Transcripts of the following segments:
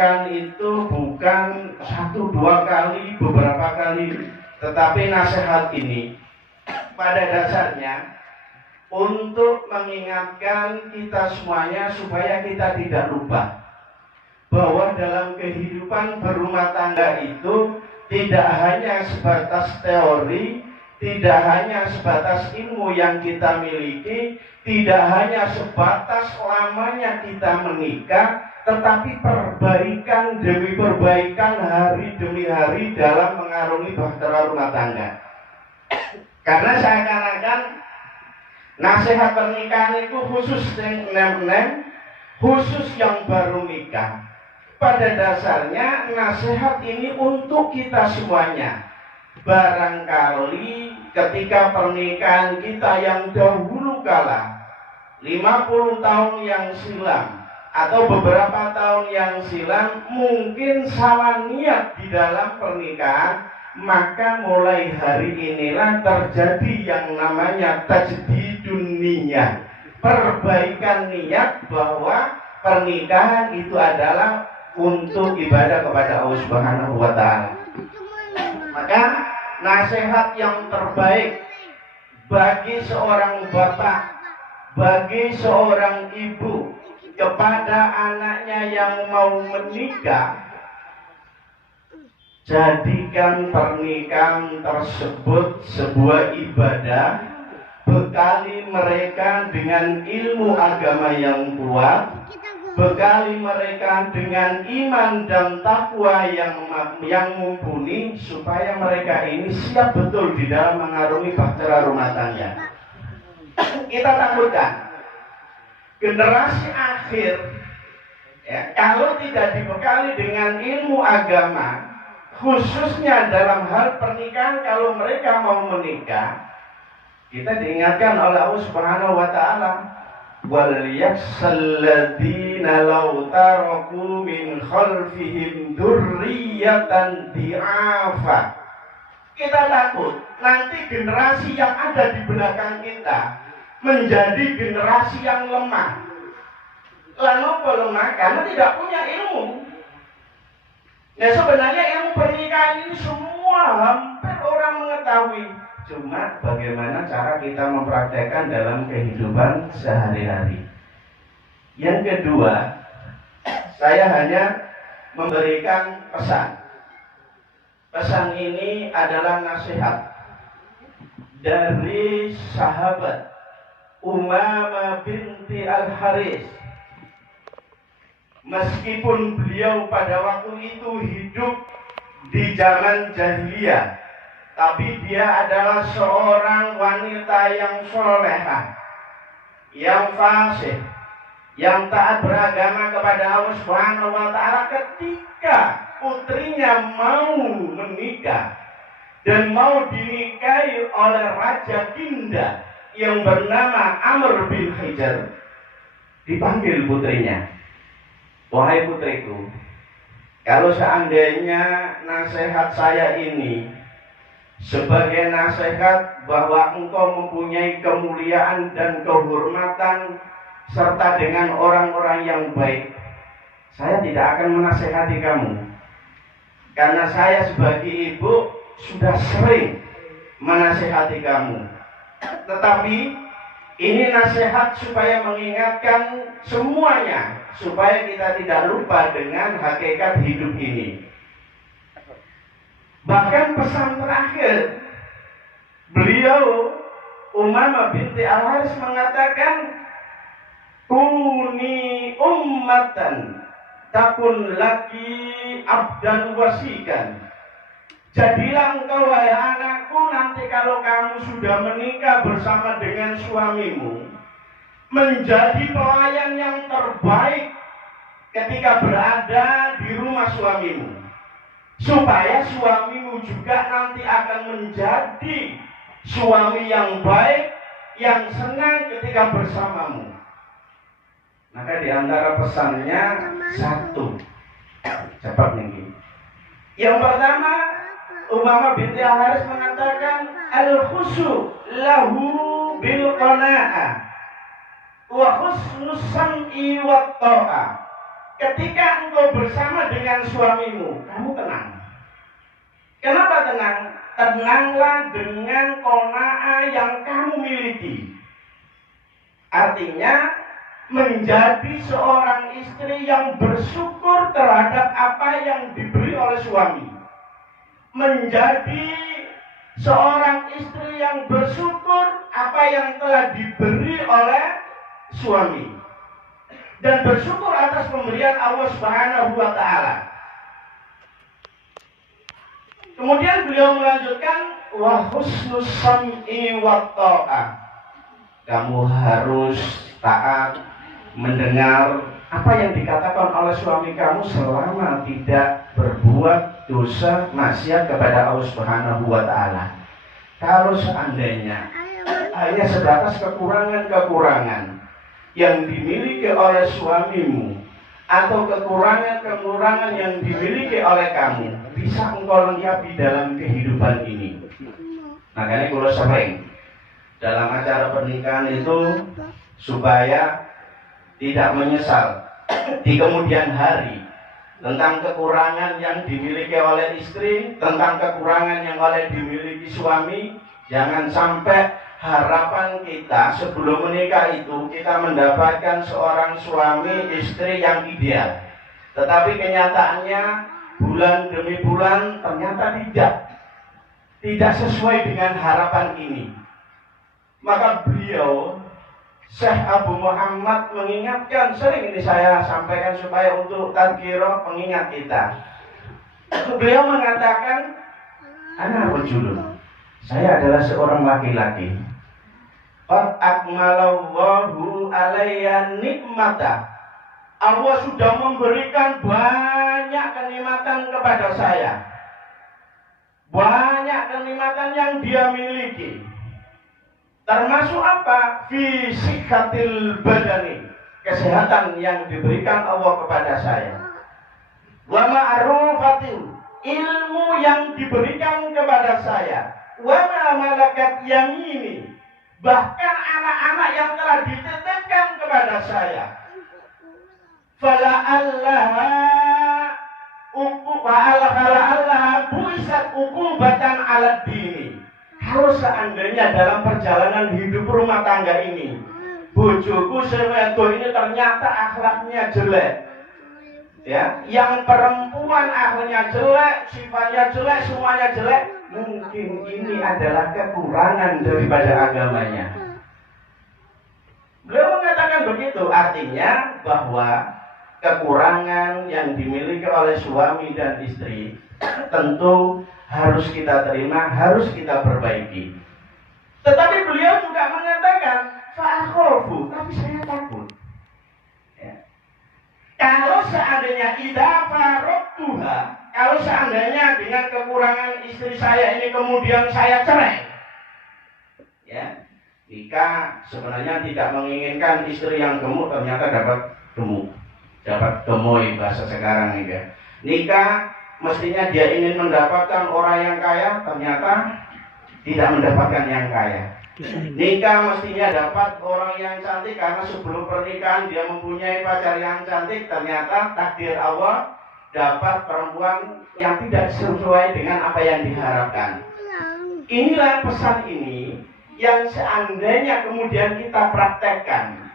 sampaikan itu bukan satu dua kali, beberapa kali, tetapi nasihat ini pada dasarnya untuk mengingatkan kita semuanya supaya kita tidak lupa bahwa dalam kehidupan berumah tangga itu tidak hanya sebatas teori, tidak hanya sebatas ilmu yang kita miliki, tidak hanya sebatas lamanya kita menikah, tetapi perbaikan demi perbaikan hari demi hari dalam mengarungi bahtera rumah tangga. Karena seakan-akan nasihat pernikahan itu khusus yang nem-nem, khusus yang baru nikah. Pada dasarnya nasihat ini untuk kita semuanya. Barangkali ketika pernikahan kita yang dahulu kala 50 tahun yang silam atau beberapa tahun yang silam mungkin salah niat di dalam pernikahan, maka mulai hari inilah terjadi yang namanya tajdidun niyah, perbaikan niat bahwa pernikahan itu adalah untuk ibadah kepada Allah Subhanahu wa Ta'ala. Maka nasihat yang terbaik bagi seorang bapak, bagi seorang ibu kepada anaknya yang mau menikah, jadikan pernikahan tersebut sebuah ibadah, bekali mereka dengan ilmu agama yang kuat, bekali mereka dengan iman dan takwa yang mumpuni, supaya mereka ini siap betul di dalam mengarungi bahtera rumah tangga. Kita takutkan generasi akhir ya, kalau tidak dibekali dengan ilmu agama, khususnya dalam hal pernikahan, kalau mereka mau menikah, kita diingatkan oleh Allah Subhanahu wa Ta'ala, wal yakhshal ladzina law taraku min khalfihim dzurriyyatan dhi'afa. Kita takut nanti generasi yang ada di belakang kita menjadi generasi yang lemah. Kenapa lemah? Karena tidak punya ilmu. Nah, sebenarnya ilmu pernikahan ini semua hampir orang mengetahui. Cuma bagaimana cara kita mempraktekkan dalam kehidupan sehari-hari. Yang kedua, saya hanya memberikan pesan. Pesan ini adalah nasihat dari sahabat Umamah binti Al-Haris. Meskipun beliau pada waktu itu hidup di zaman jahiliyah, tapi dia adalah seorang wanita yang solehah, yang fasih, yang taat beragama kepada Allah Subhanahu wa Ta'ala. Ketika putrinya mau menikah dan mau dinikahi oleh Raja Kinda yang bernama Amr bin Hijar, dipanggil putrinya, wahai putriku, kalau seandainya nasihat saya ini sebagai nasihat bahwa engkau mempunyai kemuliaan dan kehormatan serta dengan orang-orang yang baik, saya tidak akan menasihati kamu, karena saya sebagai ibu sudah sering menasihati kamu. Tetapi ini nasihat supaya mengingatkan semuanya, supaya kita tidak lupa dengan hakikat hidup ini. Bahkan pesan terakhir beliau, Umamah binti Al-Haris, mengatakan, kuni ummatan takun laki abdan wasikan. Jadilah engkau, wahai anakku, nanti kalau kamu sudah menikah bersama dengan suamimu, menjadi pelayan yang terbaik ketika berada di rumah suamimu, supaya suamimu juga nanti akan menjadi suami yang baik, yang senang ketika bersamamu. Maka di antara pesannya satu, cepat nih. Yang pertama, Umamah binti Al-Haris mengatakan, al-khusyu lahu bil qana'ah wa husnus sam'i wa ta'ah. ketika engkau bersama dengan suamimu, kamu tenang. Kenapa tenang? Tenanglah dengan qanaah yang kamu miliki. Artinya, menjadi seorang istri yang bersyukur terhadap apa yang diberi oleh suami. Menjadi seorang istri yang bersyukur apa yang telah diberi oleh suami. Dan bersyukur atas pemberian Allah Subhanahu wa Ta'ala. Kemudian beliau melanjutkan, wa husnus sam'i wa ta'ah. Kamu harus taat mendengar apa yang dikatakan oleh suami kamu selama tidak berbuat dosa maksiat kepada Allah Subhanahu wa Ta'ala. Kalau seandainya hanya sebatas kekurangan-kekurangan yang dimiliki oleh suamimu atau kekurangan-kekurangan yang dimiliki oleh kamu bisa engkau lengkapi dalam kehidupan ini. Makanya kalau sering dalam acara pernikahan itu supaya tidak menyesal di kemudian hari tentang kekurangan yang dimiliki oleh istri, tentang kekurangan yang dimiliki suami. Jangan sampai harapan kita sebelum menikah itu kita mendapatkan seorang suami istri yang ideal, tetapi kenyataannya bulan demi bulan ternyata tidak sesuai dengan harapan ini. Maka beliau Syekh Abu Muhammad mengingatkan, sering ini saya sampaikan supaya untuk tadhkirah pengingat kita. Beliau mengatakan, ana rajulun, saya adalah seorang laki-laki. Qad akmalallahu alayya nikmata. Allah sudah memberikan banyak kenikmatan kepada saya. Banyak kenikmatan yang dia miliki. Termasuk apa? Fisikatil badani, kesehatan yang diberikan Allah kepada saya. Wa ma'rufatin, ilmu yang diberikan kepada saya. Wa ma malakat yamini, bahkan anak-anak yang telah dititipkan kepada saya. Fala Allah buisat ukubatan ala dini. Kalau seandainya dalam perjalanan hidup rumah tangga ini, bojoku sewedo ini ternyata akhlaknya jelek, ya, yang perempuan akhlaknya jelek, sifatnya jelek, semuanya jelek, mungkin ini adalah kekurangan daripada agamanya. Beliau mengatakan begitu, artinya bahwa kekurangan yang dimiliki oleh suami dan istri tentu harus kita terima, harus kita perbaiki. Tetapi beliau juga mengatakan, fa'akhofu, tapi saya takut. Ya. Kalau seandainya kalau seandainya dengan kekurangan istri saya ini kemudian saya cerai, ya, nikah sebenarnya tidak menginginkan istri yang gemuk, ternyata dapat gemoy bahasa sekarang ini. Ya. Nikah mestinya dia ingin mendapatkan orang yang kaya, ternyata tidak mendapatkan yang kaya. Nikah mestinya dapat orang yang cantik, karena sebelum pernikahan dia mempunyai pacar yang cantik, ternyata takdir Allah dapat perempuan yang tidak sesuai dengan apa yang diharapkan. Inilah pesan ini yang seandainya kemudian kita praktekkan.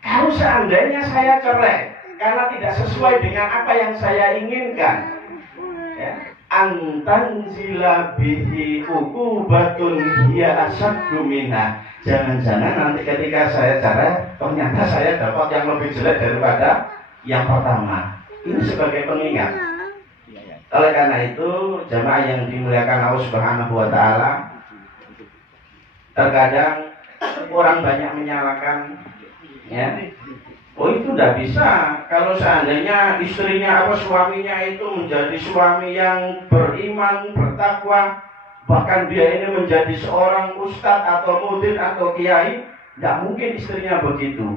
Kalau seandainya saya cerai karena tidak sesuai dengan apa yang saya inginkan, ya, antanzila bihi uqubatun hiya asaddu minha. Jangan-jangan nanti ketika saya cerai ternyata saya dapat yang lebih jelek daripada yang pertama. Ini sebagai pengingat. Oleh karena itu, jamaah yang dimuliakan Allah Subhanahu wa Ta'ala, terkadang orang banyak menyalahkan, ya, oh itu tidak bisa. Kalau seandainya istrinya atau suaminya itu menjadi suami yang beriman, bertakwa, bahkan dia ini menjadi seorang ustadz atau mudin atau kiai, tidak mungkin istrinya begitu.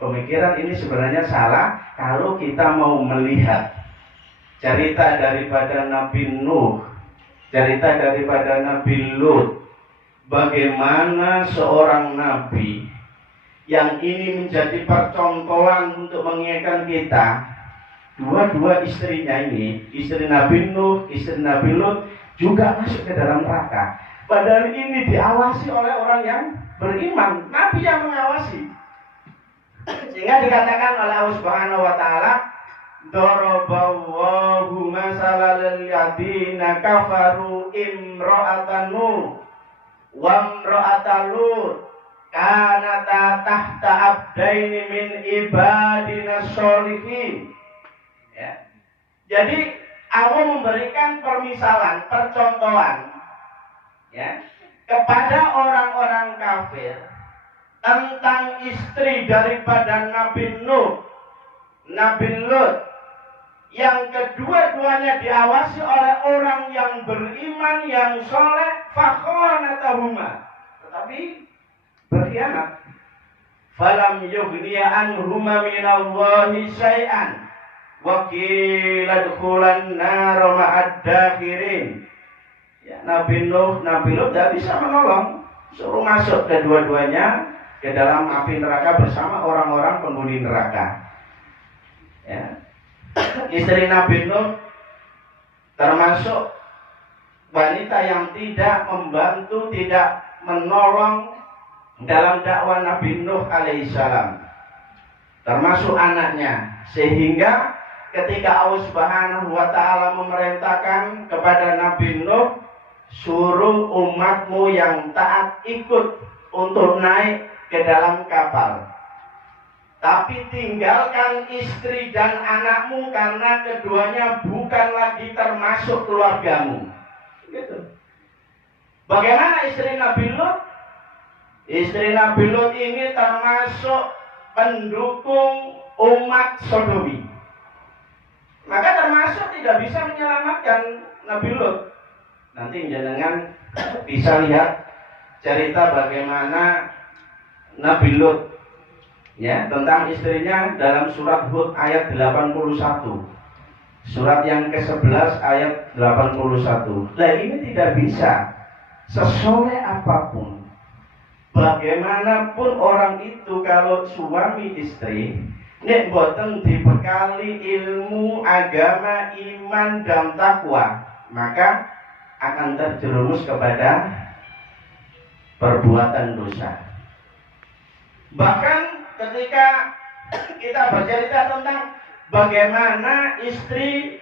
Pemikiran ini sebenarnya salah kalau kita mau melihat cerita daripada Nabi Nuh, cerita daripada Nabi Lut, bagaimana seorang nabi yang ini menjadi percontohan untuk mengingatkan kita. Dua-dua istrinya ini, istri Nabi Nuh, istri Nabi Lut, juga masuk ke dalam neraka. Padahal ini diawasi oleh orang yang beriman. Nabi yang mengawasi. Sehingga dikatakan oleh Allah Subhanahu wa taala, daraballahu masalal ladzina kafaru imra'atan Nuh wa imra'atan Lut kanata tahta abdaini min ibadina sholihin. Ya. Jadi Allah memberikan permisalan, percontohan, ya, kepada orang-orang kafir tentang istri daripada Nabi Nuh, Nabi Lut, yang kedua-duanya diawasi oleh orang yang beriman, yang soleh, fakhonatahuma, tetapi berkhianat. Falam yughniya anhuma minallahi syai'an wa qila dukhulan nar ma'ad dakhirin. Ya, Nabi Nuh, Nabi Lut tidak bisa menolong, suruh masuk kedua-duanya ke dalam api neraka bersama orang-orang penghuni neraka. Ya. Istri Nabi Nuh termasuk wanita yang tidak membantu, tidak menolong dalam dakwah Nabi Nuh alaihissalam, termasuk anaknya, sehingga ketika Allah Subhanahu wa taala memerintahkan kepada Nabi Nuh, suruh umatmu yang taat ikut untuk naik ke dalam kapal, tapi tinggalkan istri dan anakmu karena keduanya bukan lagi termasuk keluargamu. Gitu. Bagaimana istri Nabi Lut? Istri Nabi Lut ini termasuk pendukung umat Sodomi, maka termasuk tidak bisa menyelamatkan Nabi Lut. Nanti jangan bisa lihat cerita bagaimana Nabi Lut, ya, tentang istrinya dalam surat Hud ayat 81. Surat yang ke-11 ayat 81. Nah, ini tidak bisa, sesoleh apapun, bagaimanapun orang itu, kalau suami istri nek boten dibekali ilmu agama, iman dan takwa, maka akan terjerumus kepada perbuatan dosa. Bahkan ketika kita bercerita tentang bagaimana istri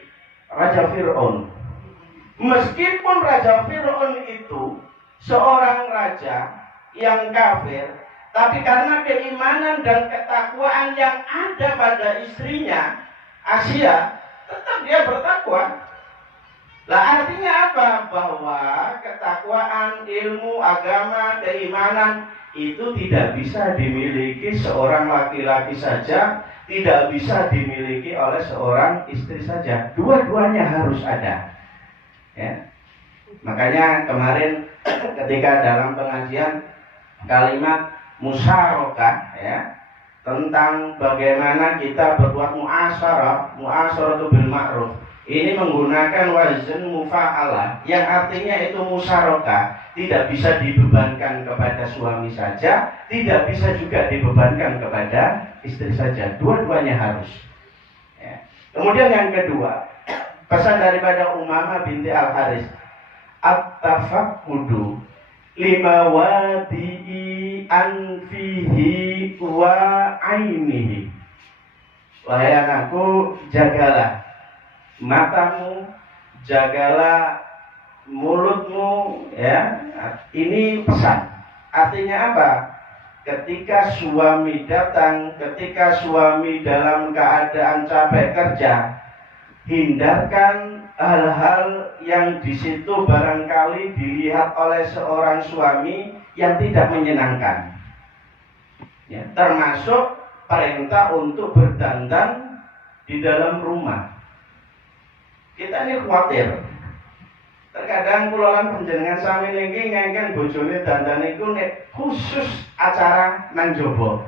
Raja Fir'aun, meskipun Raja Fir'aun itu seorang raja yang kafir, tapi karena keimanan dan ketakwaan yang ada pada istrinya Asia, tetap dia bertakwa. Lah artinya apa? Bahwa ketakwaan, ilmu, agama, keimanan itu tidak bisa dimiliki seorang laki-laki saja, tidak bisa dimiliki oleh seorang istri saja. Dua-duanya harus ada. Ya. Makanya kemarin ketika dalam pengajian kalimat musyarakah, ya, tentang bagaimana kita berbuat muasyarah itu bil ma'ruf. Ini menggunakan wazn mufa'alah yang artinya itu musyarakah, tidak bisa dibebankan kepada suami saja, tidak bisa juga dibebankan kepada istri saja. Dua-duanya harus. Ya. Kemudian yang kedua, pesan daripada Umamah binti Al-Haris, at-tafaqqudu lima wadi'i anfihi wa ainihi. Wahai anakku, jagalah matamu, jagalah mulutmu, ya. Ini pesan. Artinya apa? Ketika suami datang, ketika suami dalam keadaan capek kerja, hindarkan hal-hal yang di situ barangkali dilihat oleh seorang suami yang tidak menyenangkan. Ya, termasuk perintah untuk berdandan di dalam rumah. Kita ini khawatir. Terkadang kulolan panjenengan sami niki ngengken bojone dandan iku nek khusus acara nang jaba.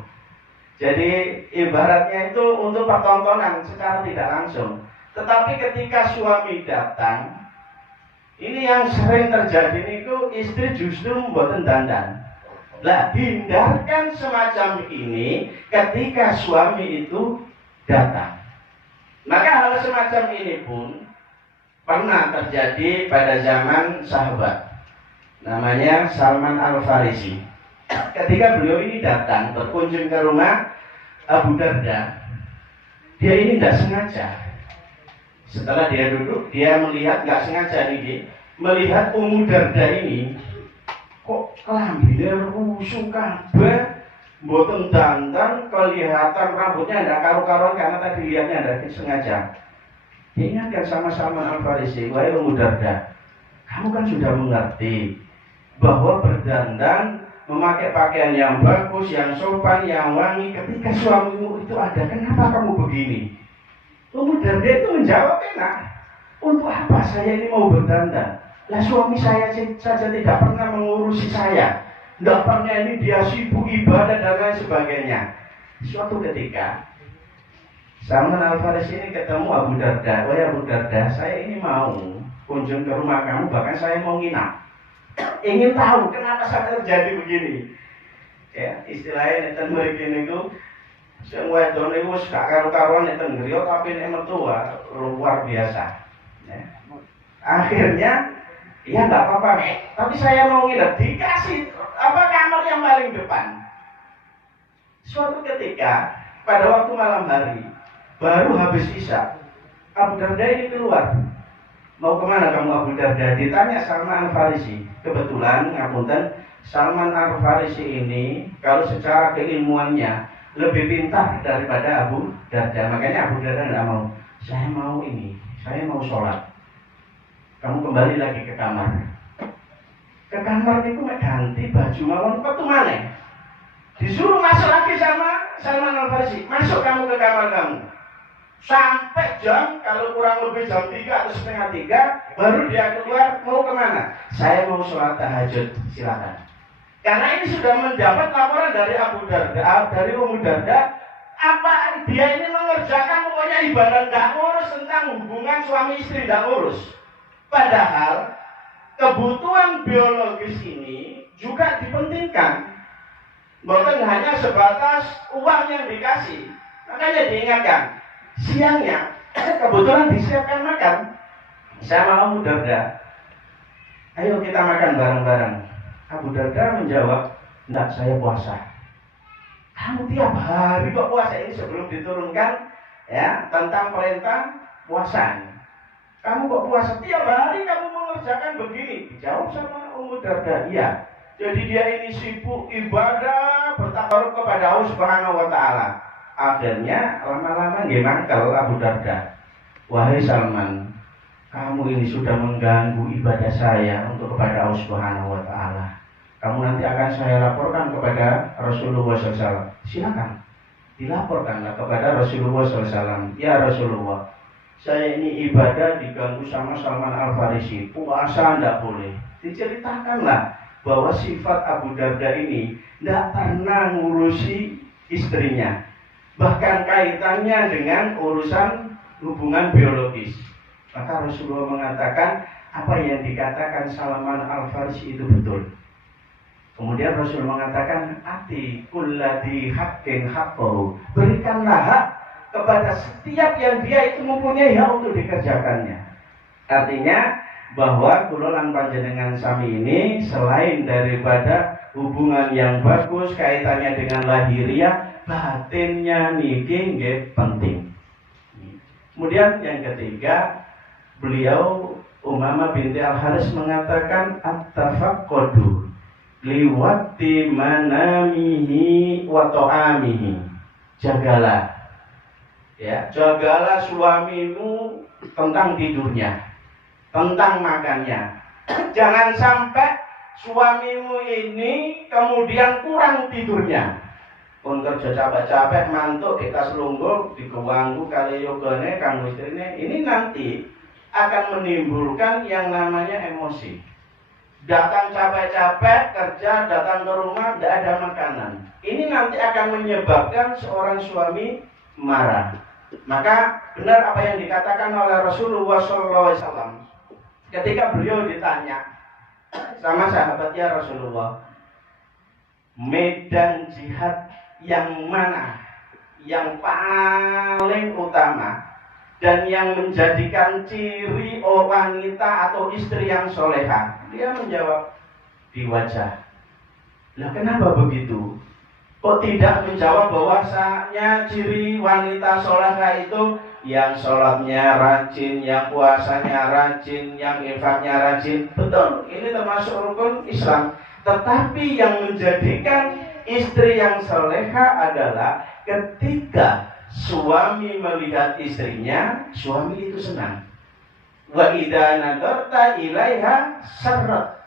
Jadi ibaratnya itu untuk pertontonan secara tidak langsung. Tetapi ketika suami datang, ini yang sering terjadi niku istri justru mboten dandan. Lah, hindarkan semacam ini ketika suami itu datang. Maka hal semacam ini pun pernah terjadi pada zaman sahabat. Namanya Salman Al-Farisi. Ketika beliau ini datang berkunjung ke rumah Abu Darda, dia ini tidak sengaja. Setelah dia duduk, dia melihat, nggak sengaja nih, melihat Ummu Darda ini kok kelambine rusuh kabeh, mboten dandan, kelihatan rambutnya ada karu-karuan karena tadi lihatnya ada sengaja. Diingatkan sama Salman Al-Farisi, wahai Ummu Darda, kamu kan sudah mengerti bahwa berdandan, memakai pakaian yang bagus, yang sopan, yang wangi ketika suamimu itu ada, kenapa kamu begini? Ummu Darda itu menjawab enak, untuk apa saya ini mau berdandan? Lah suami saya saja tidak pernah mengurusi saya, tidak pernah ini dia sibuk ibadah dan lain sebagainya. Suatu ketika Salman Al-Farisi ini ketemu Abu Darda, wahai Abu Darda, saya ini mau kunjung ke rumah kamu, bahkan saya mau nginap. Ingin tahu kenapa sampai terjadi begini. Ya, istilahnya neten mriki niku sing wedon niku wis gak karo-karuan neten griya tapi nek metu luar biasa. Ya. Akhirnya ya nggak apa-apa, tapi saya mau nginep, dikasih kamar yang paling depan. Suatu ketika pada waktu malam hari baru habis isya, Abu Darda ini keluar. Mau kemana kamu Abu Darda? Ditanya Salman Al-Farisi. Kebetulan ngapunten, Salman Al-Farisi ini kalau secara keilmuannya lebih pintar daripada Abu Darda. Makanya Abu Darda tidak mau. Saya mau sholat. Kamu kembali lagi ke kamar. Ke kamar itu ganti baju mawon petu maneh. Disuruh masuk lagi sama Salman Al-Farisi. Masuk kamu ke kamar kamu. Sampai jam, kalau kurang lebih jam 3 atau setengah 3, baru dia keluar. Mau kemana? Saya mau sholat tahajud. Silakan. Karena ini sudah mendapat laporan dari Abu Darda, dari Ummu Darda, apa dia ini mengerjakan pokoknya ibadah, tidak ngurus tentang hubungan suami istri, tidak ngurus. Padahal kebutuhan biologis ini juga dipentingkan. Bukan hanya sebatas uang yang dikasih. Makanya diingatkan, siangnya kebetulan disiapkan makan. Saya mau Abu Darda, ayo kita makan bareng-bareng. Abu Darda menjawab, enggak, saya puasa. Kamu tiap hari kok puasa? Ini sebelum diturunkan ya tentang perintah puasa. Kamu kok puasa? Tiap hari kamu mengerjakan begini. Dijawab sama Ummu Darda, iya. Jadi dia ini sibuk ibadah, bertakarub kepada Allah Subhanahu wa Ta'ala. Akhirnya lama-lama gimana kalau Abu Darda, wahai Salman, kamu ini sudah mengganggu ibadah saya untuk kepada Allah Subhanahu wa Ta'ala. Kamu nanti akan saya laporkan kepada Rasulullah SAW. Silakan, dilaporkanlah kepada Rasulullah SAW. Ya Rasulullah, saya ini ibadah diganggu sama Salman Al-Farisi, puasa tidak boleh. Diceritakanlah bahwa sifat Abu Darda ini tidak pernah ngurusi istrinya, bahkan kaitannya dengan urusan hubungan biologis. Maka Rasulullah mengatakan apa yang dikatakan Salman Al-Farisi itu betul. Kemudian Rasul mengatakan, ati kulladi haqqin haqqahu, berikanlah hak kepada setiap yang dia itu mempunyai hak untuk dikerjakannya. Artinya bahwa kula lan panjenengan sami ini selain daripada hubungan yang bagus kaitannya dengan lahiriah, batinnya niki nggih penting. Kemudian yang ketiga, beliau Umamah binti Al-Haris mengatakan at-tafaqqadu liwati manamihi wa ta'amihi. Jagalah, ya, jagalah suamimu tentang tidurnya, tentang makannya. Jangan sampai suamimu ini kemudian kurang tidurnya. Pun kerja capek-capek mantuk kita selungguh diganggu kali yogane kanggo istrine, ini nanti akan menimbulkan yang namanya emosi. Datang capek-capek kerja, datang ke rumah tidak ada makanan. Ini nanti akan menyebabkan seorang suami marah. Maka benar apa yang dikatakan oleh Rasulullah SAW ketika beliau ditanya sama sahabatnya Rasulullah, medan jihad yang mana yang paling utama dan yang menjadikan ciri wanita atau istri yang soleha? Dia menjawab, di wajah. Nah, kenapa begitu? Kok tidak menjawab bahwasanya ciri wanita soleha itu yang sholatnya rajin, yang puasanya rajin, yang infaknya rajin? Betul, ini termasuk rukun Islam. Tetapi yang menjadikan istri yang soleha adalah ketika suami melihat istrinya, suami itu senang. Wa idza nadarta ilaiha sarrat.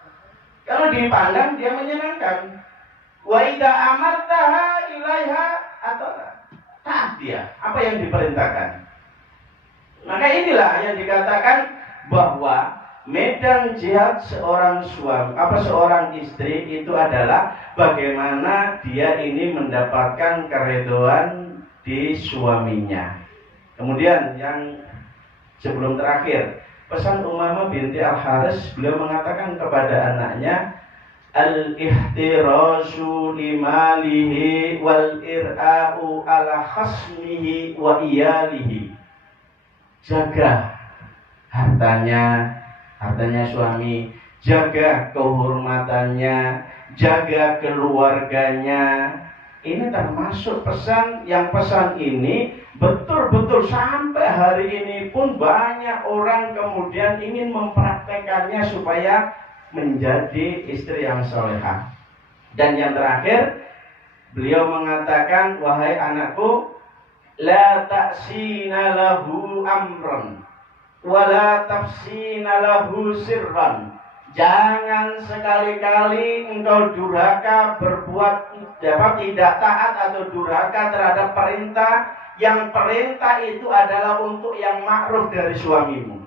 Kalau dipandang dia menyenangkan. Wa idza amartaha ilaiha atau taat dia apa yang diperintahkan. Maka inilah yang dikatakan bahwa medan jihad seorang istri itu adalah bagaimana dia ini mendapatkan keridhaan di suaminya. Kemudian yang sebelum terakhir, pesan Umamah binti Al-Haris, beliau mengatakan kepada anaknya, al-ihtirazu limalihi wal ir'a'u ala khasmihi wa iyalihi. Jaga hartanya suami, jaga kehormatannya, jaga keluarganya. Ini termasuk pesan ini betul-betul sampai hari ini pun banyak orang kemudian ingin mempraktekannya supaya menjadi istri yang solehah. Dan yang terakhir, beliau mengatakan, wahai anakku, la ta'sina lahu amran wa la tafsina lahu sirran. Jangan sekali-kali engkau durhaka berbuat tidak taat atau durhaka terhadap perintah yang perintah itu adalah untuk yang ma'ruf dari suamimu.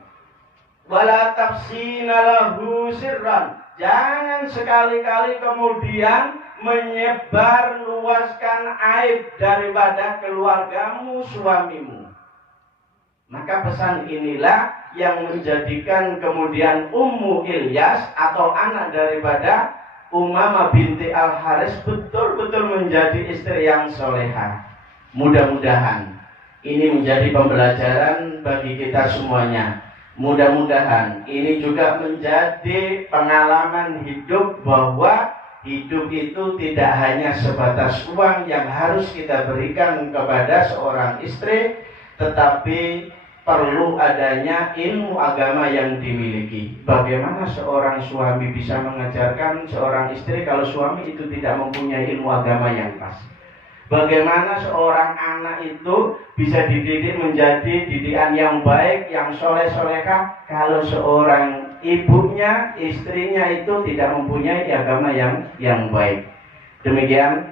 Wala tafsina lahu sirran. Jangan sekali-kali kemudian menyebar luaskan aib daripada keluargamu, suamimu. Maka pesan inilah yang menjadikan kemudian Ummu Ilyas atau anak daripada Umamah binti Al-Haris betul-betul menjadi istri yang soleha. Mudah-mudahan ini menjadi pembelajaran bagi kita semuanya. Mudah-mudahan ini juga menjadi pengalaman hidup bahwa hidup itu tidak hanya sebatas uang yang harus kita berikan kepada seorang istri, tetapi perlu adanya ilmu agama yang dimiliki. Bagaimana seorang suami bisa mengajarkan seorang istri kalau suami itu tidak mempunyai ilmu agama yang pas? Bagaimana seorang anak itu bisa dididik menjadi didikan yang baik, yang soleh-solehah, kalau seorang ibunya, istrinya itu tidak mempunyai agama yang baik. Demikian